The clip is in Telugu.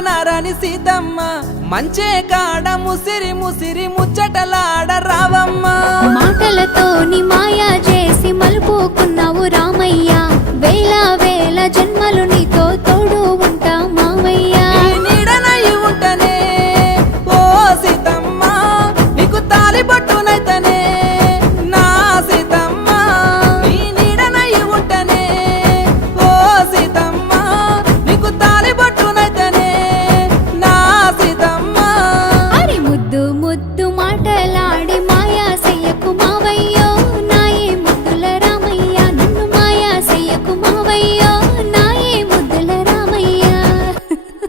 నారని సీతమ్మ మంచే కాడ ముసిరి ముసిరి ముచ్చటలాడ రావమ్మ మాటలతోని మాయా చేసి మలుపుకున్నావు రామయ్య వేల వేల జన్మలు